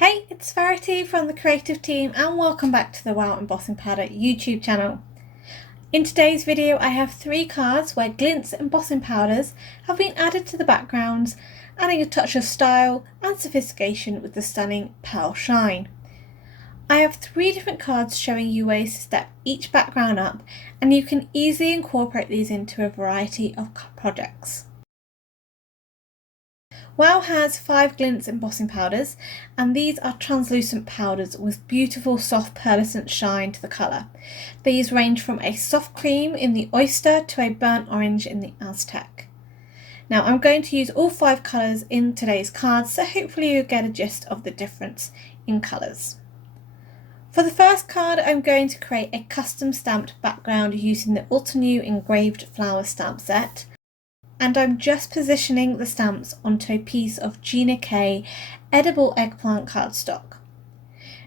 Hey, it's Verity from the creative team and welcome back to the Wow Embossing Powder YouTube channel. In today's video I have 3 cards where Glintz embossing powders have been added to the backgrounds, adding a touch of style and sophistication with the stunning pearl shine. I have 3 different cards showing you ways to step each background up, and you can easily incorporate these into a variety of projects. Wow has 5 Glintz embossing powders, and these are translucent powders with beautiful soft pearlescent shine to the colour. These range from a soft cream in the oyster to a burnt orange in the Aztec. Now I'm going to use all 5 colours in today's cards, so hopefully you'll get a gist of the difference in colours. For the first card I'm going to create a custom stamped background using the Altenew Engraved flower stamp set. And I'm just positioning the stamps onto a piece of Gina K edible eggplant cardstock.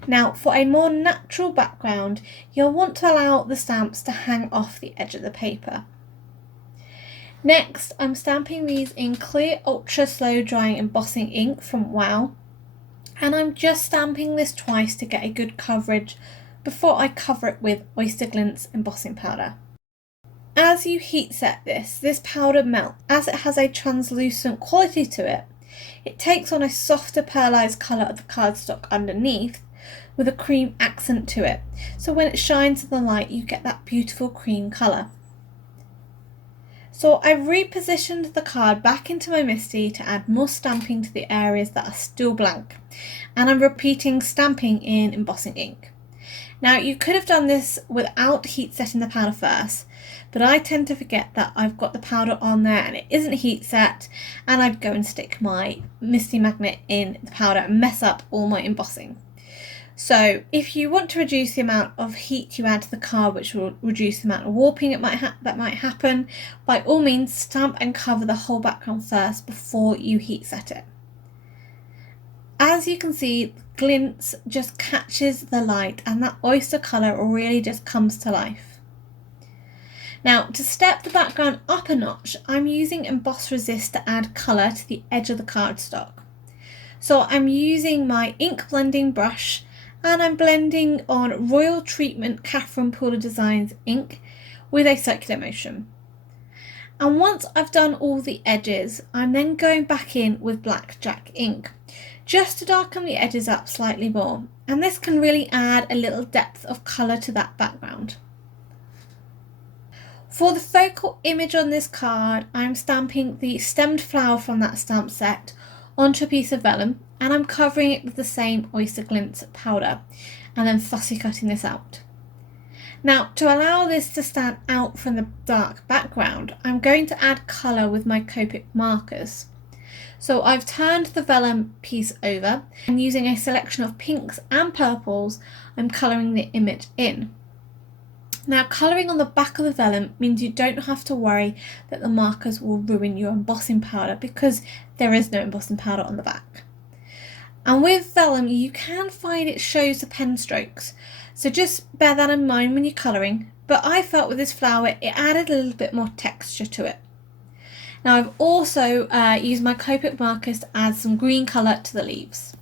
Now for a more natural background, you'll want to allow the stamps to hang off the edge of the paper. Next, I'm stamping these in clear ultra slow drying embossing ink from Wow, and I'm just stamping this twice to get a good coverage before I cover it with Oyster Glintz embossing powder. As you heat set this powder melts as it has a translucent quality to it. It takes on a softer pearlized colour of the cardstock underneath with a cream accent to it, so when it shines in the light you get that beautiful cream colour. So I've repositioned the card back into my MISTI to add more stamping to the areas that are still blank, and I'm repeating stamping in embossing ink. Now you could have done this without heat setting the powder first, but I tend to forget that I've got the powder on there and it isn't heat set, and I'd go and stick my MISTI magnet in the powder and mess up all my embossing. So if you want to reduce the amount of heat you add to the card, which will reduce the amount of warping that might happen, by all means stamp and cover the whole background first before you heat set it. As you can see, Glintz just catches the light and that oyster colour really just comes to life. Now to step the background up a notch, I'm using Emboss Resist to add colour to the edge of the cardstock. So I'm using my ink blending brush and I'm blending on Royal Treatment Catherine Pooler Designs ink with a circular motion. And once I've done all the edges, I'm then going back in with Blackjack ink, just to darken the edges up slightly more, and this can really add a little depth of colour to that background. For the focal image on this card, I'm stamping the stemmed flower from that stamp set onto a piece of vellum, and I'm covering it with the same Oyster Glintz powder and then fussy cutting this out. Now to allow this to stand out from the dark background, I'm going to add colour with my Copic markers. So I've turned the vellum piece over and using a selection of pinks and purples, I'm colouring the image in. Now colouring on the back of the vellum means you don't have to worry that the markers will ruin your embossing powder, because there is no embossing powder on the back. And with vellum you can find it shows the pen strokes, so just bear that in mind when you're colouring, but I felt with this flower it added a little bit more texture to it. Now I've also used my Copic markers to add some green colour to the leaves.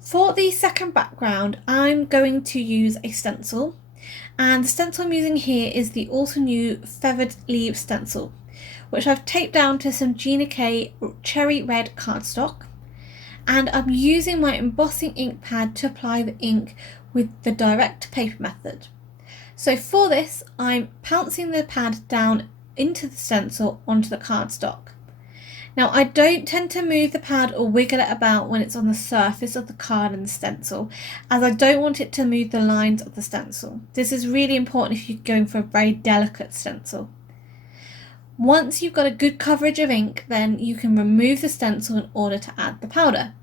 For the second background, I'm going to use a stencil, and the stencil I'm using here is the Altenew Feathered Leaf Stencil, which I've taped down to some Gina K cherry red cardstock, and I'm using my embossing ink pad to apply the ink with the direct paper method. So for this, I'm pouncing the pad down into the stencil onto the cardstock. Now I don't tend to move the pad or wiggle it about when it's on the surface of the card and the stencil, as I don't want it to move the lines of the stencil. This is really important if you're going for a very delicate stencil. Once you've got a good coverage of ink, then you can remove the stencil in order to add the powder.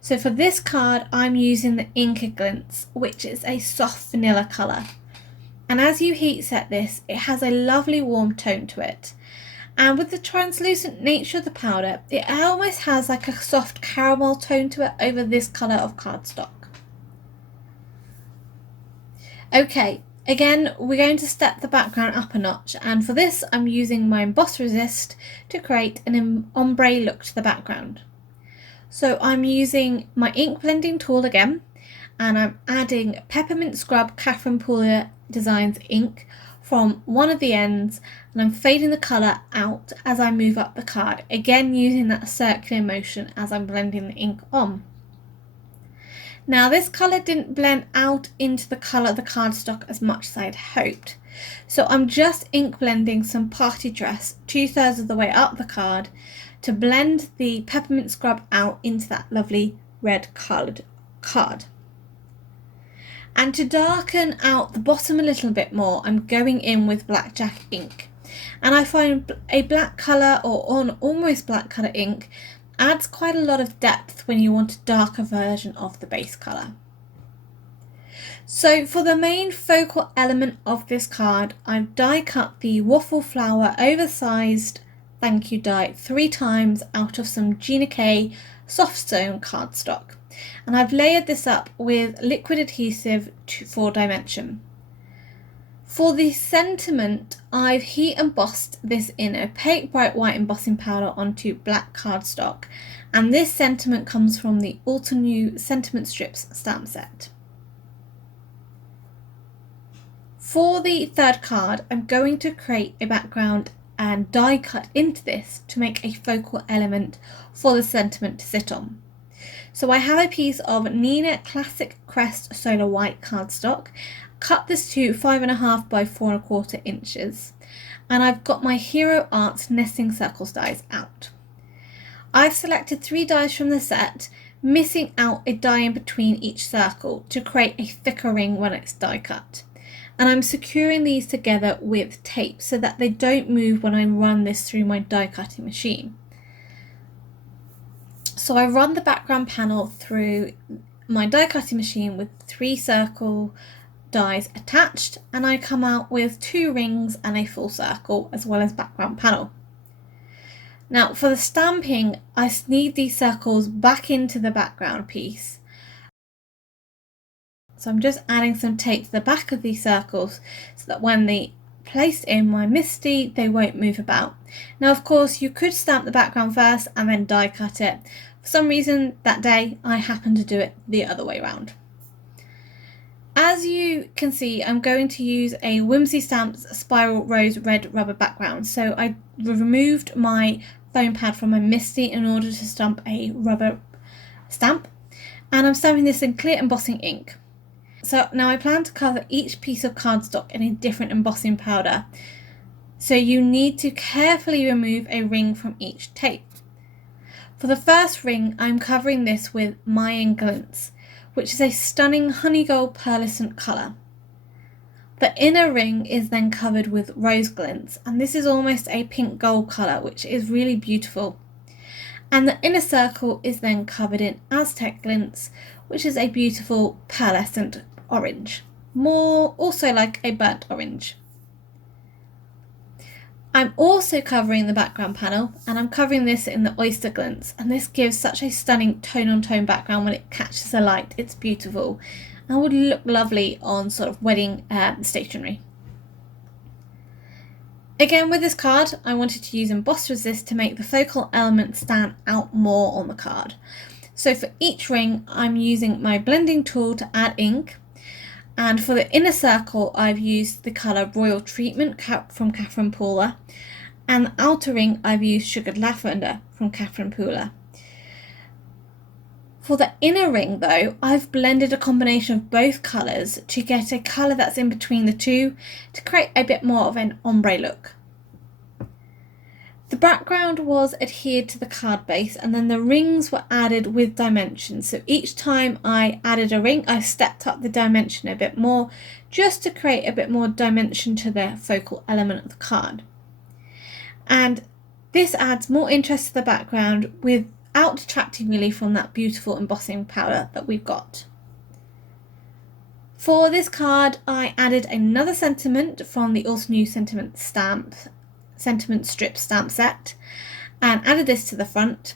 So for this card I'm using the Glintz, which is a soft vanilla colour. And as you heat set this, it has a lovely warm tone to it. And with the translucent nature of the powder, it almost has like a soft caramel tone to it over this colour of cardstock. Okay, again we're going to step the background up a notch, and for this I'm using my Emboss Resist to create an ombre look to the background. So I'm using my ink blending tool again, and I'm adding Peppermint Scrub Catherine Pooler Designs ink from one of the ends, and I'm fading the colour out as I move up the card, again using that circular motion as I'm blending the ink on. Now this colour didn't blend out into the colour of the cardstock as much as I had hoped, so I'm just ink blending some party dress 2/3 of the way up the card to blend the peppermint scrub out into that lovely red coloured card. And to darken out the bottom a little bit more, I'm going in with blackjack ink. And I find a black colour or an almost black colour ink adds quite a lot of depth when you want a darker version of the base colour. So for the main focal element of this card, I've die cut the Waffle Flower Oversized Thank You die 3 times out of some Gina K Softstone cardstock. And I've layered this up with liquid adhesive for dimension. For the sentiment, I've heat embossed this in opaque bright white embossing powder onto black cardstock, and this sentiment comes from the Altenew Sentiment Strips stamp set. For the third card, I'm going to create a background and die cut into this to make a focal element for the sentiment to sit on. So I have a piece of Nina Classic Crest Solar White cardstock, cut this to 5.5 by 4.25 inches, and I've got my Hero Arts Nesting Circles dies out. I've selected 3 dies from the set, missing out a die in between each circle to create a thicker ring when it's die cut. And I'm securing these together with tape so that they don't move when I run this through my die cutting machine. So I run the background panel through my die cutting machine with 3 circle dies attached, and I come out with 2 rings and a full circle as well as background panel. Now for the stamping, I sneed these circles back into the background piece. So I'm just adding some tape to the back of these circles so that when they placed in my MISTI, they won't move about. Now of course you could stamp the background first and then die cut it. For some reason that day I happened to do it the other way around. As you can see, I'm going to use a Whimsy Stamps Spiral Rose Red rubber background. So I removed my foam pad from my MISTI in order to stamp a rubber stamp, and I'm stamping this in clear embossing ink. So now I plan to cover each piece of cardstock in a different embossing powder, so you need to carefully remove a ring from each tape. For the first ring, I'm covering this with Mayan Glintz, which is a stunning honey gold pearlescent colour. The inner ring is then covered with Rose Glintz, and this is almost a pink gold colour, which is really beautiful. And the inner circle is then covered in Aztec Glintz, which is a beautiful pearlescent orange, more also like a burnt orange. I'm also covering the background panel, and I'm covering this in the Oyster Glintz, and this gives such a stunning tone-on-tone background when it catches the light. It's beautiful and would look lovely on sort of wedding stationery. Again, with this card, I wanted to use Emboss Resist to make the focal element stand out more on the card. So for each ring, I'm using my blending tool to add ink, and for the inner circle, I've used the colour Royal Treatment from Catherine Pooler, and the outer ring, I've used Sugared Lavender from Catherine Pooler. For the inner ring though, I've blended a combination of both colours to get a colour that's in between the two to create a bit more of an ombre look. The background was adhered to the card base, and then the rings were added with dimensions. So each time I added a ring, I stepped up the dimension a bit more just to create a bit more dimension to the focal element of the card. And this adds more interest to the background without detracting really from that beautiful embossing powder that we've got. For this card, I added another sentiment from the Altenew Sentiment Strip stamp set and added this to the front.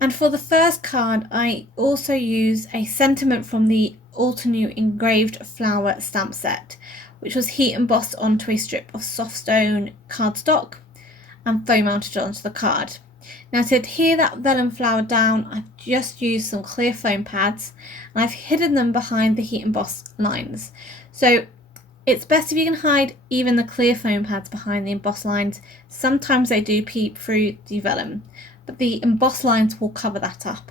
And for the first card, I also use a sentiment from the Altenew Engraved Flower stamp set, which was heat embossed onto a strip of soft stone cardstock and foam mounted onto the card. Now to adhere that vellum flower down, I've just used some clear foam pads and I've hidden them behind the heat emboss lines. So it's best if you can hide even the clear foam pads behind the emboss lines. Sometimes they do peep through the vellum, but the emboss lines will cover that up.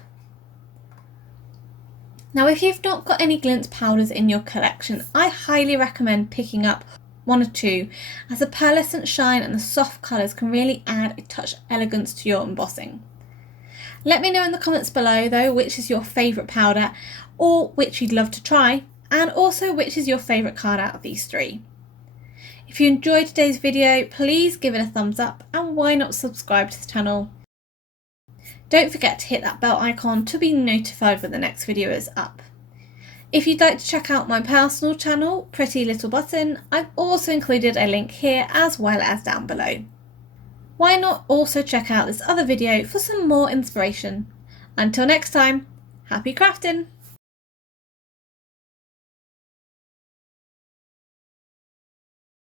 Now if you've not got any Glintz powders in your collection, I highly recommend picking up one or two, as the pearlescent shine and the soft colours can really add a touch of elegance to your embossing. Let me know in the comments below though which is your favourite powder or which you'd love to try, and also which is your favourite card out of these three. If you enjoyed today's video, please give it a thumbs up and why not subscribe to the channel. Don't forget to hit that bell icon to be notified when the next video is up. If you'd like to check out my personal channel, Pretty Little Button, I've also included a link here as well as down below. Why not also check out this other video for some more inspiration? Until next time, happy crafting!